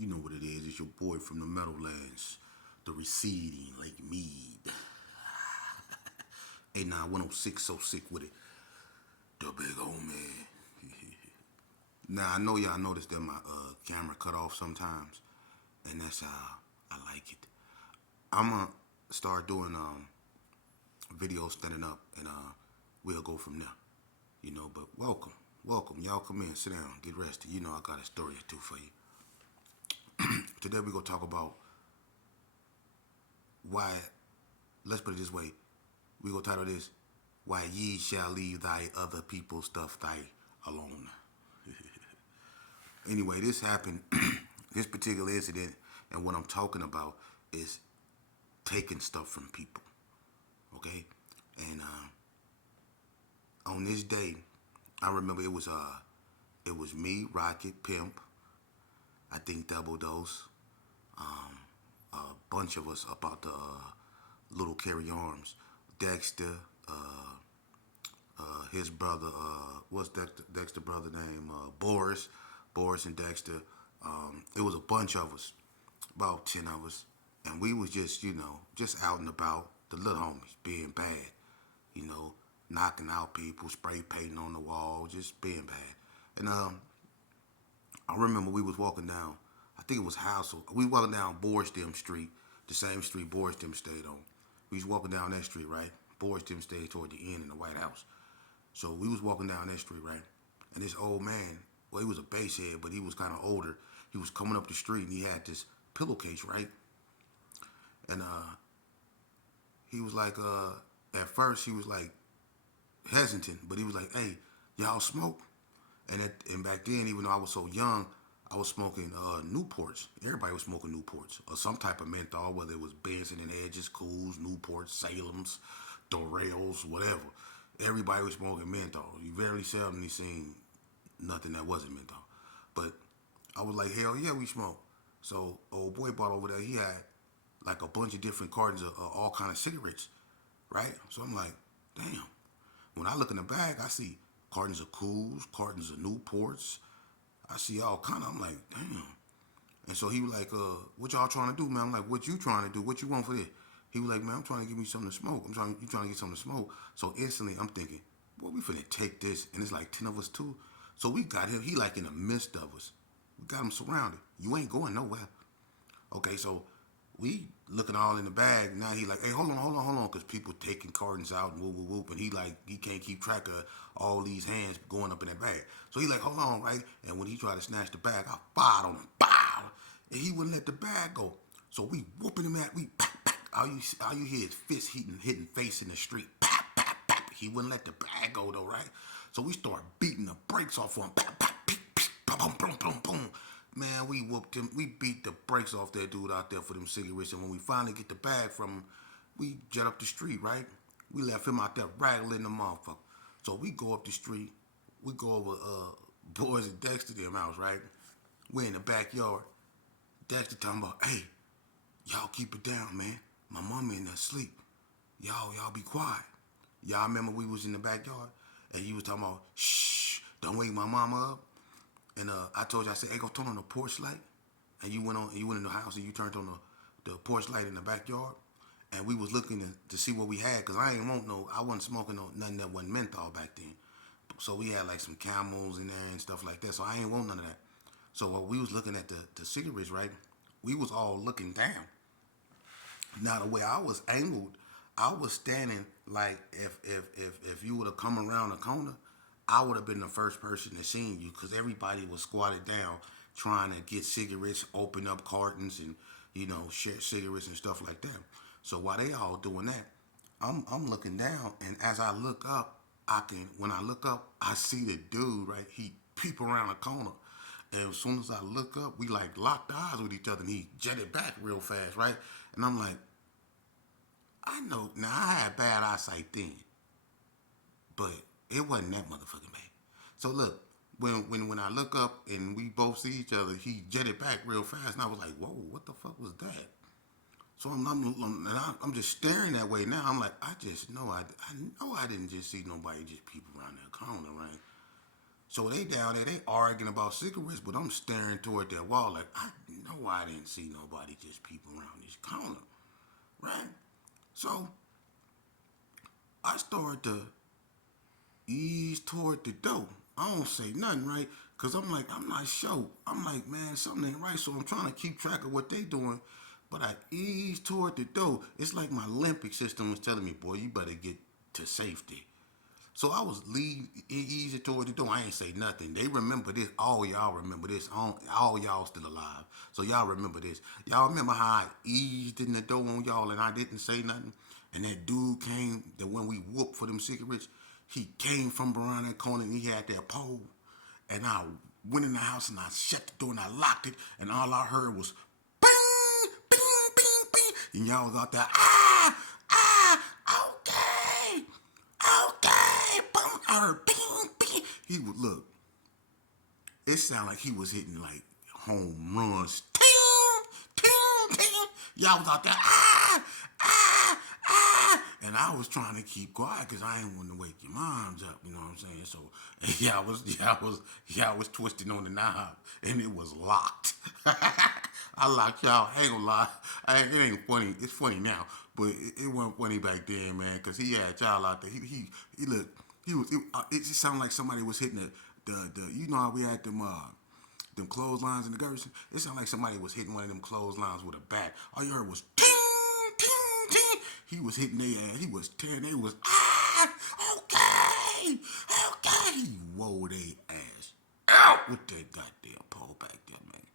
You know what it is. It's your boy from the Meadowlands, the receding Lake Mead. 89106, so sick with it. The big old man. Now, I know y'all noticed that my camera cut off sometimes, and that's how I like it. I'm going to start doing videos standing up, and we'll go from there. But welcome. Welcome. Y'all come in, sit down, get rested. I got a story or two for you. Today we're going to talk about why, let's put it this way, we're going to title this, Why Ye Shall Leave Thy Other People's Stuff Thy Alone. Anyway, this happened, this particular incident, and what I'm talking about is taking stuff from people, okay? And on this day, I remember it was me, Rocket, Pimp, I think Double Dose, a bunch of us about the Little Carry Arms, Dexter, his brother, what's Dexter brother name? Boris and Dexter. It was a bunch of us, about 10 of us, and we was just, just out and about, the little homies, being bad, knocking out people, spray painting on the wall, just being bad. And I remember we was walking down, I think it was Housel. We walking down Borsdem Street, the same street Borsdem stayed on. We was walking down that street, right? Borsdem stayed toward the end in the White House. So we was walking down that street, right? And this old man, well, he was a basehead, but he was kind of older. He was coming up the street, and he had this pillowcase, right? And he was like, at first he was like hesitant, but he was like, "Hey, y'all smoke?" And back then, even though I was so young, I was smoking Newports. Everybody was smoking Newports or some type of menthol, whether it was Benson and Edges, Cools, Newports, Salem's, Dorales, whatever. Everybody was smoking menthol. You very seldomly seen nothing that wasn't menthol. But I was like, hell yeah, we smoke. So old boy bought over there. He had like a bunch of different cartons of all kind of cigarettes, right? So I'm like, damn. When I look in the bag, I see cartons of Cools, cartons of Newports. I see all kind of. I'm like, damn. And so he was like, what y'all trying to do, man? I'm like, what you trying to do? What you want for this? He was like, man, I'm trying to give me something to smoke. You trying to get something to smoke. So instantly I'm thinking, well, we finna take this. And it's like 10 of us too. So we got him. He like in the midst of us. We got him surrounded. You ain't going nowhere. Okay, so we looking all in the bag. Now he like, hey, hold on. Because people taking cartons out and whoop. And he can't keep track of all these hands going up in that bag. So he like, hold on, right? And when he tried to snatch the bag, I fired on him. Bow! And he wouldn't let the bag go. So we whooping him at, we pack. All you hear is fists hitting face in the street. Pap, pap, pap. He wouldn't let the bag go though, right? So we start beating the brakes off on him. Pap, pap, pip, pip, boom, boom, boom, boom. Man, we whooped him. We beat the brakes off that dude out there for them cigarettes. And when we finally get the bag from him, we jet up the street, right? We left him out there rattling the motherfucker. So we go up the street. We go over Boys and Dexter them house, right? We in the backyard. Dexter talking about, hey, y'all keep it down, man. My mama in there asleep. Y'all be quiet. Y'all remember we was in the backyard and you was talking about, shh, don't wake my mama up. And I told you, I said, hey, go turn on the porch light. And you went in the house and you turned on the porch light in the backyard. And we was looking to see what we had, cause I wasn't smoking nothing that wasn't menthol back then. So we had like some Camels in there and stuff like that. So I ain't want none of that. So while we was looking at the cigarettes, right, we was all looking down. Now the way I was angled, I was standing like if you would have come around the corner, I would have been the first person to seen you, because everybody was squatted down trying to get cigarettes, open up cartons, and share cigarettes and stuff like that. So while they all doing that, I'm looking down, and as I look up, when I look up, I see the dude, right? He peep around the corner. And as soon as I look up, we like locked eyes with each other, and he jetted back real fast, right? And I'm like, I know. Now I had bad eyesight then, but it wasn't that motherfucking bad. So look, when I look up and we both see each other, he jetted back real fast, and I was like, whoa, what the fuck was that? So I'm just staring that way now. I'm like, I just know I know I didn't just see nobody just peep around that corner, right? So they down there, they arguing about cigarettes, but I'm staring toward that wall like, I know why I didn't see nobody, just people around this corner, right? So I started to ease toward the door. I don't say nothing, right? Cause I'm like, I'm not sure. I'm like, man, something ain't right. So I'm trying to keep track of what they doing. But I ease toward the door. It's like my limbic system was telling me, boy, you better get to safety. So I was easy toward the door. I ain't say nothing. They remember this. All y'all remember this. All y'all still alive. So y'all remember this. Y'all remember how I eased in the door on y'all and I didn't say nothing? And that dude came, that when we whooped for them cigarettes, he came from around that corner and he had that pole. And I went in the house and I shut the door and I locked it. And all I heard was bing, bing, bing, bing. And y'all was out there, okay. Okay, boom. I heard bing, bing. He would look. It sounded like he was hitting like home runs. Ting, ting, ting. Y'all was out there, and I was trying to keep quiet because I ain't want to wake your moms up. You know what I'm saying? So y'all was twisting on the knob, and it was locked. I locked y'all. I ain't gonna lie. It ain't funny. It's funny now, but it wasn't funny back then, man. Cause he had y'all out there. He looked. It just sounded like somebody was hitting the. You know how we had them clotheslines in the Gerson? It sounded like somebody was hitting one of them clotheslines with a bat. All you heard was ting, ting, ting. He was hitting their ass. He was tearing. They was okay, okay. He wore their ass out with that goddamn pole back there, man.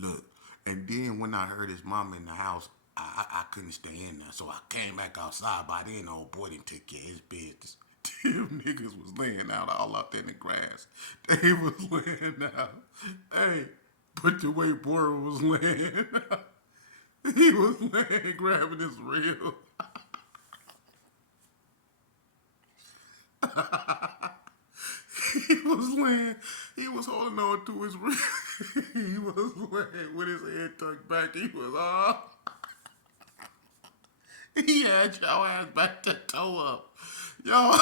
Look, and then when I heard his mama in the house, I couldn't stay in there, so I came back outside. By then, old boy didn't take care of his business. Them niggas was laying out all out there in the grass. They was laying out. Hey, but the way boy was laying out, he was laying, grabbing his reel. He was laying, he was holding on to his reel. He was laying with his head tucked back. He was he had your ass back to toe up. Yo,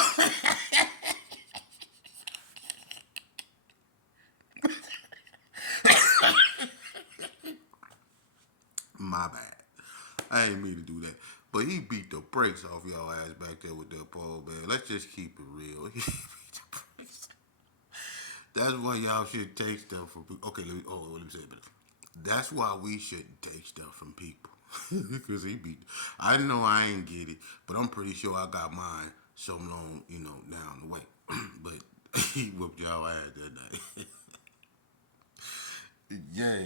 my bad. I ain't mean to do that. But he beat the brakes off y'all ass back there with that pole, man. Let's just keep it real. He beat the brakes. That's why y'all should take stuff from people. Okay, let me say it better. That's why we shouldn't take stuff from people. Because he beat. I know I ain't get it, but I'm pretty sure I got mine some long, down the way. But he whooped y'all ass that night. Yeah,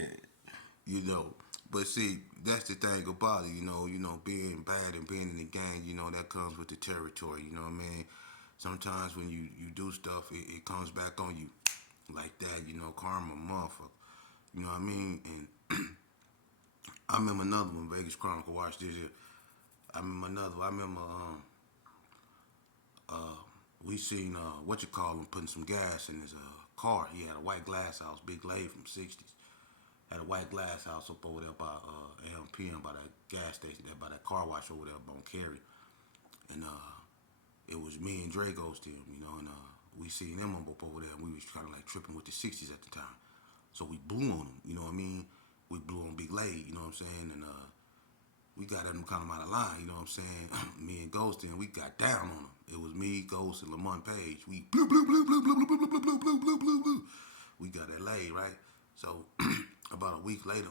you know. But see, that's the thing about it, being bad and being in the gang, that comes with the territory, you know what I mean? Sometimes when you do stuff, it comes back on you like that, karma, motherfucker. You know what I mean? And I remember another one, Vegas Chronicle, watch this here. I remember another one. I remember we seen, what you call him, putting some gas in his car. He had a white glass house, big lady from 60s. Had a white glass house up over there by AMPM, by that gas station, there by that car wash over there on Cary. And it was me and Drago still, and we seen them up over there, and we was kind of like tripping with the 60s at the time. So we blew on them, you know what I mean? We blew on Big Lady, you know what I'm saying? And we got them kind of out of line, you know what I'm saying? Me and Ghost, and we got down on them. It was me, Ghost, and Lamont Page. We blue, blue, blue, blue, blue, blue, blue, blue, blue, blue, blue, blue, blue. We got that laid, right? So about a week later,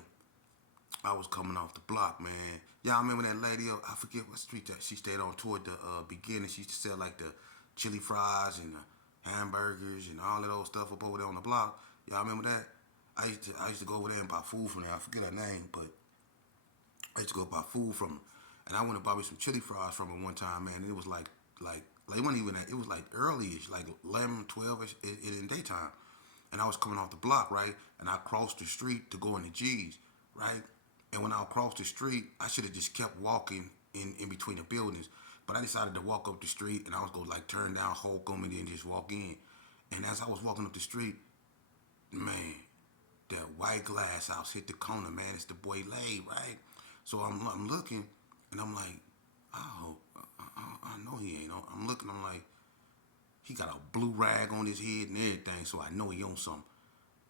I was coming off the block, man. Y'all remember that lady? I forget what street that she stayed on toward the beginning. She used to sell like the chili fries and the hamburgers and all of those stuff up over there on the block. Y'all remember that? I used to go over there and buy food from there. I forget her name, but I used to go buy food from her. And I went and bought me some chili fries from her one time, man. And it was like it wasn't even that. It was like early-ish, like 11, 12-ish in daytime. And I was coming off the block, right? And I crossed the street to go into G's, right? And when I crossed the street, I should have just kept walking in between the buildings. But I decided to walk up the street, and I was going to like turn down Holcomb and then just walk in. And as I was walking up the street, man, that white glass house hit the corner, man. It's the boy Lay, right? So I'm looking, and I'm like, oh, I know he ain't on. I'm looking, I'm like, he got a blue rag on his head and everything, so I know he on something.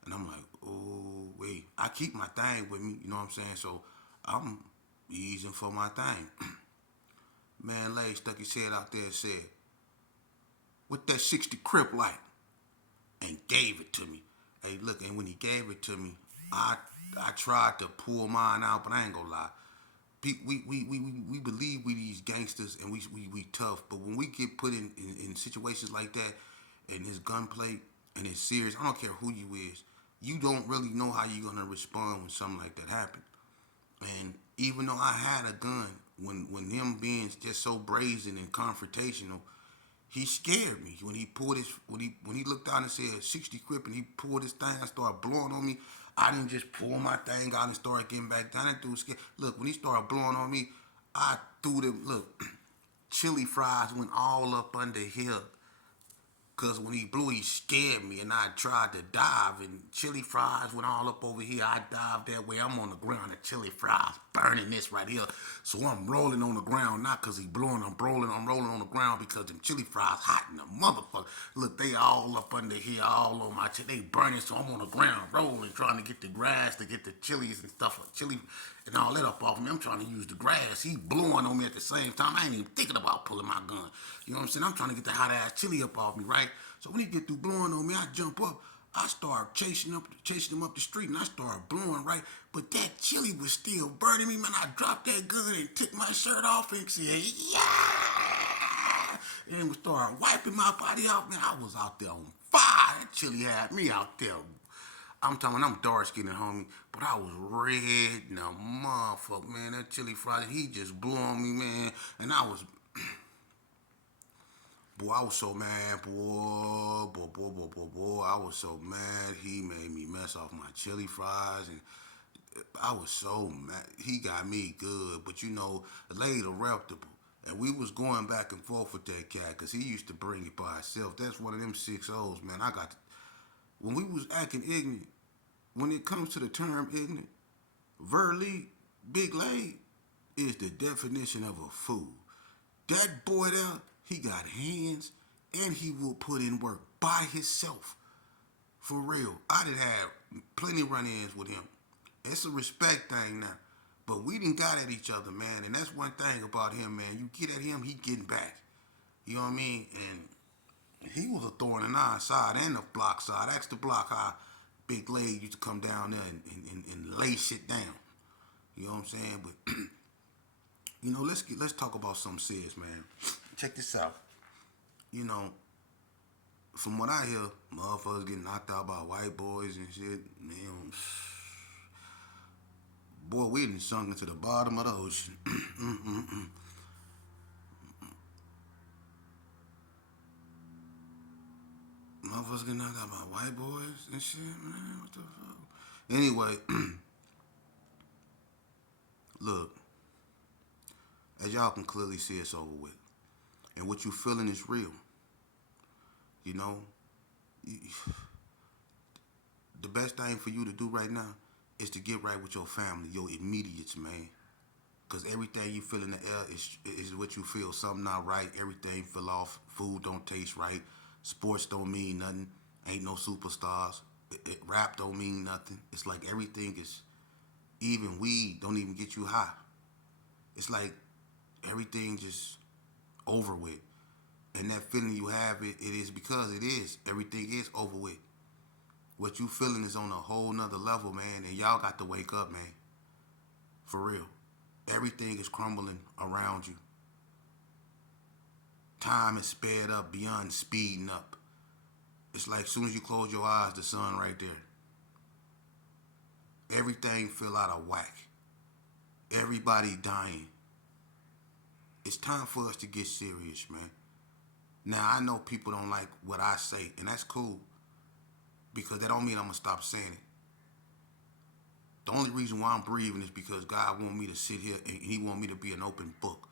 And I'm like, oh, wait. I keep my thing with me, you know what I'm saying? So I'm easing for my thing. Man, Lay stuck his head out there and said, what that 60 crip like? And gave it to me. Hey, look, and when he gave it to me, I I tried to pull mine out, but I ain't gonna lie. We believe we these gangsters and we tough, but when we get put in situations like that, and this gunplay and it's serious, I don't care who you is, you don't really know how you're gonna respond when something like that happens. And even though I had a gun, when him being just so brazen and confrontational, he scared me when he pulled his when he looked down and said 60 crip and he pulled his thing and started blowing on me. I didn't just pull my thing out and start getting back down. That dude scared. Look, when he started blowing on me, I threw them. Look, chili fries went all up under here. Cause when he blew, he scared me, and I tried to dive, and chili fries went all up over here. I dived that way. I'm on the ground. The chili fries burning this right here, so I'm rolling on the ground not cause he blowing. I'm rolling on the ground because them chili fries hot in the motherfucker. Look, they all up under here, all on my chili. They burning, so I'm on the ground rolling, trying to get the grass to get the chilies and stuff, chili and all that up off me. I'm trying to use the grass. He blowing on me at the same time. I ain't even thinking about pulling my gun. You know what I'm saying? I'm trying to get the hot ass chili up off me, right? So when he get through blowing on me, I jump up. I start chasing him up the street, and I start blowing, right? But that chili was still burning me, man. I dropped that gun and took my shirt off and said, yeah! And we started wiping my body out, man. I was out there on fire. That chili had me out there. I'm talking, I'm dark skinned, homie, but I was red in a motherfucker, man. That chili fry, he just blew on me, man. And I was, boy, I was so mad, boy. I was so mad. He made me mess off my chili fries, and I was so mad. He got me good, but you know, later reputable. And we was going back and forth with that cat, because he used to bring it by himself. That's one of them 6-0s, man. When we was acting ignorant, when it comes to the term ignorant, Verly, Big Lay is the definition of a fool. That boy there, he got hands and he will put in work by himself. For real. I done had plenty run-ins with him. It's a respect thing now. But we done got at each other, man. And that's one thing about him, man. You get at him, he getting back. You know what I mean? And he was a thorn in our side and the block side. That's the block how Big Lay used to come down there and lay shit down. You know what I'm saying? But you know, let's talk about something serious, man. Check this out. You know, from what I hear, motherfuckers getting knocked out by white boys and shit. Man, boy, we done sunk into the bottom of the ocean. Motherfuckers getting knocked out by white boys and shit, man. What the fuck? Anyway, look, as y'all can clearly see, it's over with. And what you feeling is real. You know, the best thing for you to do right now is to get right with your family, your immediates, man. Cause everything you feel in the air is what you feel. Something not right. Everything feel off. Food don't taste right. Sports don't mean nothing. Ain't no superstars. Rap don't mean nothing. It's like everything is. Even weed don't even get you high. It's like everything just over with. And that feeling you have, it is because it is. Everything is over with. What you feeling is on a whole nother level, man. And y'all got to wake up, man. For real. Everything is crumbling around you. Time is sped up beyond speeding up. It's like as soon as you close your eyes, the sun right there. Everything feel out of whack. Everybody dying. It's time for us to get serious, man. Now, I know people don't like what I say, and that's cool. Because that don't mean I'm going to stop saying it. The only reason why I'm breathing is because God want me to sit here and he want me to be an open book.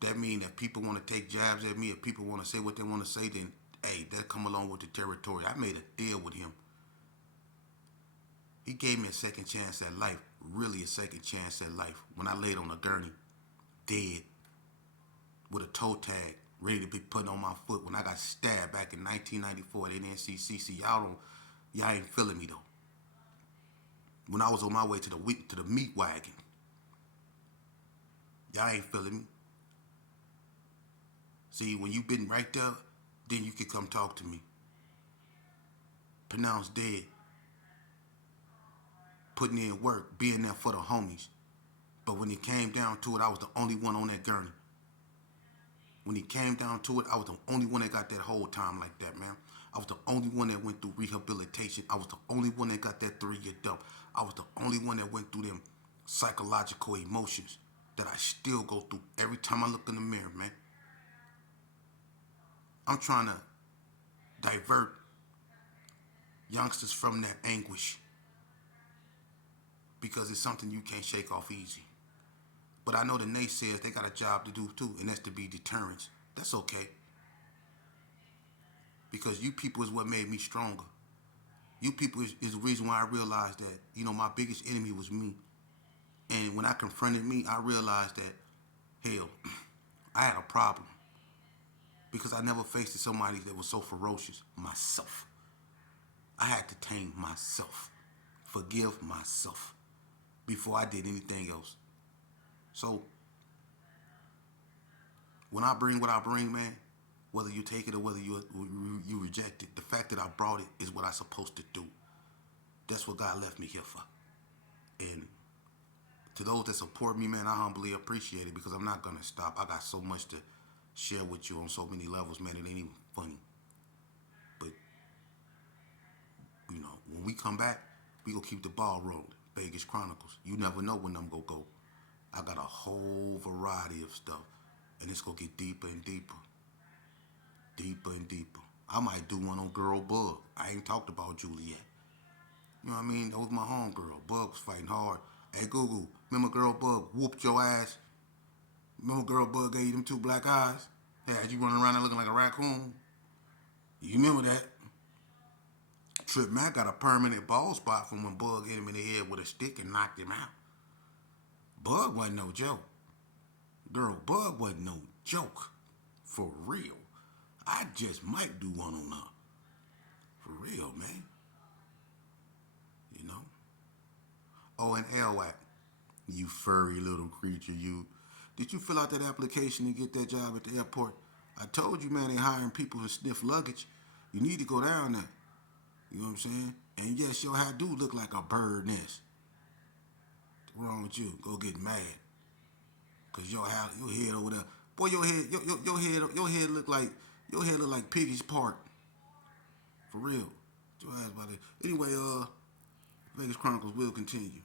That means that people want to take jabs at me, if people want to say what they want to say, then, hey, that come along with the territory. I made a deal with him. He gave me a second chance at life, really a second chance at life, when I laid on a gurney, dead, with a toe tag, ready to be put on my foot when I got stabbed back in 1994 at NCCC. Y'all ain't feeling me though. when I was on my way to the meat wagon. Y'all ain't feeling me. See, when you been right there, then you can come talk to me. Pronounced dead, putting in work, being there for the homies. But when it came down to it, I was the only one on that gurney. When it came down to it, I was the only one that got that whole time like that, man. I was the only one that went through rehabilitation. I was the only one that got that 3-year dump. I was the only one that went through them psychological emotions that I still go through every time I look in the mirror, man. I'm trying to divert youngsters from that anguish because it's something you can't shake off easy. But I know the naysayers, they got a job to do too, and that's to be deterrents. That's okay. Because you people is what made me stronger. You people is the reason why I realized that, my biggest enemy was me. And when I confronted me, I realized that, hell, I had a problem. Because I never faced somebody that was so ferocious. Myself. I had to tame myself. Forgive myself. Before I did anything else. So, when I bring what I bring, man, whether you take it or whether you reject it, the fact that I brought it is what I'm supposed to do. That's what God left me here for. And to those that support me, man, I humbly appreciate it because I'm not going to stop. I got so much to share with you on so many levels, man. It ain't even funny. But, when we come back, we going to keep the ball rolling. Vegas Chronicles. You never know when I'm going to go. I got a whole variety of stuff. And it's going to get deeper and deeper. Deeper and deeper. I might do one on Girl Bug. I ain't talked about Julie yet. You know what I mean? That was my homegirl. Bug was fighting hard. Hey, Google, remember Girl Bug whooped your ass? Remember Girl Bug gave you them 2 black eyes? Had you running around there looking like a raccoon? You remember that? Trip Mac got a permanent bald spot from when Bug hit him in the head with a stick and knocked him out. Bug wasn't no joke. Girl, Bug wasn't no joke. For real. I just might do one on her. For real, man. Oh, and Elwac, you furry little creature, you. Did you fill out that application to get that job at the airport? I told you, man, they hiring people to sniff luggage. You need to go down there. You know what I'm saying? And yes, your hair do look like a bird nest. What's wrong with you? Go get mad. Cause your head over there. Boy, your head look like Piggy's Park. For real. Your ass about it. Anyway, Vegas Chronicles will continue.